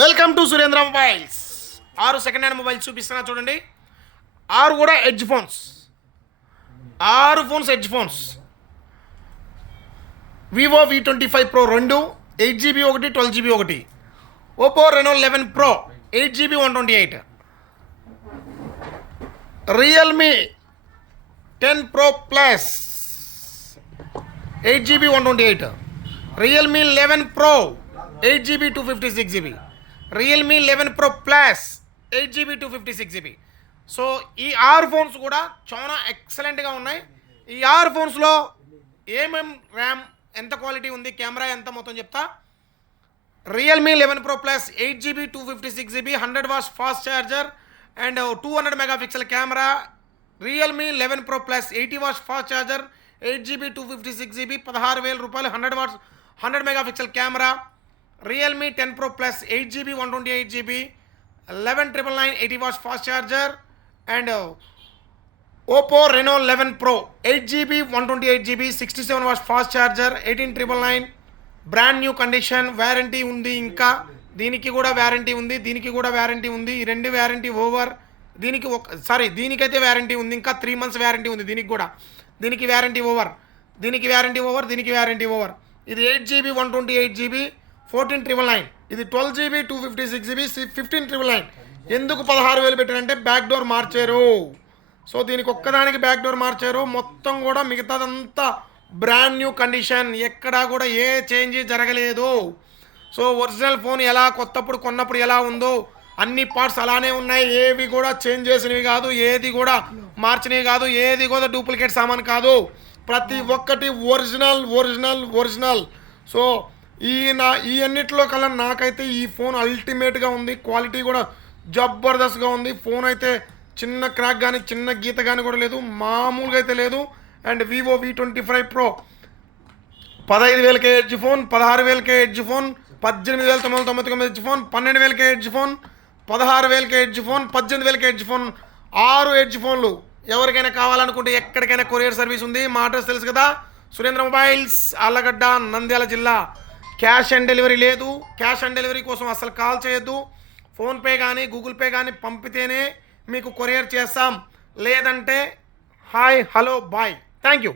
Welcome to Surendra mobiles. 6 second hand mobiles చూపిస్తున్నా చూడండి. 6 కూడా edge phones. 6 phones edge phones. Vivo V25 Pro 2, 8GB ఒకటి, 12GB ఒకటి. Oppo Reno 11 Pro 8GB 128. Realme 10 Pro Plus 8GB 128. Realme 11 Pro 8GB 256GB. Realme 11 Pro Plus 8GB 256GB. So ఈ 6 phones కూడా చాలా ఎక్సలెంట్గా ఉన్నాయి. ఈ 6 ఫోన్స్లో ఏమేం ర్యామ్, ఎంత క్వాలిటీ ఉంది, కెమెరా ఎంత, మొత్తం చెప్తా. Realme 11 Pro Plus 8GB 256GB 100 watts fast charger and 200 megapixel camera. Realme 11 Pro Plus 80 watts fast charger 8GB 256GB 16,000 రూపాయలు. 100 watts 100 megapixel camera. Realme 10 Pro Plus 8GB 128GB 11,999 80 watts fast charger and Oppo Reno 11 Pro 8GB 128GB 67 watts fast charger 18,999 brand new condition. Warranty ఉంది, ఇంకా దీనికి కూడా warranty ఉంది, దీనికి కూడా warranty ఉంది. ఈ రెండు వ్యారంటీ ఓవర్. దీనికి దీనికైతే వ్యారంటీ ఉంది, ఇంకా 3 months వ్యారంటీ ఉంది. దీనికి కూడా దీనికి వ్యారంటీ ఓవర్, దీనికి వ్యారంటీ ఓవర్, దీనికి వ్యారంటీ ఓవర్. ఇది 8GB 128GB 14,999. ఇది 12GB 256GB 15,999. ఎందుకు 16,000 పెట్టారంటే బ్యాక్ డోర్ మార్చారు. సో దీనికి ఒక్కదానికి బ్యాక్ డోర్ మార్చారు, మొత్తం కూడా మిగతాదంతా బ్రాండ్ న్యూ కండిషన్. ఎక్కడా కూడా ఏ చేంజ్ జరగలేదు. సో ఒరిజినల్ ఫోన్ ఎలా కొత్తప్పుడు కొన్నప్పుడు ఎలా ఉందో అన్ని పార్ట్స్ అలానే ఉన్నాయి. ఏవి కూడా చేంజ్ చేసినవి కాదు, ఏది కూడా మార్చినవి కాదు, ఏది కూడా డూప్లికేట్ సామాన్ కాదు. ప్రతి ఒక్కటి ఒరిజినల్ ఒరిజినల్ ఒరిజినల్. సో ఈ అన్నిటిలో కల్లా నాకైతే ఈ ఫోన్ అల్టిమేట్గా ఉంది. క్వాలిటీ కూడా జబర్దస్త్గా ఉంది. ఫోన్ అయితే చిన్న క్రాక్ కానీ చిన్న గీత కానీ కూడా లేదు, మామూలుగా అయితే లేదు. అండ్ వివో V25 Pro 15,000కే ఎడ్జ్ ఫోన్, 16,000కే ఎడ్జ్ ఫోన్, 18,999 ఎడ్జ్ ఫోన్, 12,000కే ఎడ్జ్ ఫోన్, 16,000కే ఎడ్జ్ ఫోన్, 18,000కే ఎడ్జ్ ఫోన్. 6 ఎడ్జ్ ఫోన్లు. ఎవరికైనా కావాలనుకుంటే ఎక్కడికైనా కొరియర్ సర్వీస్ ఉంది. మా అడ్రస్ తెలుసు కదా, సురేంద్ర మొబైల్స్, ఆళ్ళగడ్డ, నంద్యాల జిల్లా. క్యాష్ ఆన్ డెలివరీ లేదు. క్యాష్ ఆన్ డెలివరీ కోసం అసలు కాల్ చేయొద్దు. ఫోన్పే కానీ గూగుల్ పే కానీ పంపితేనే మీకు కొరియర్ చేస్తాం. లేదంటే hi, hello, bye, thank you.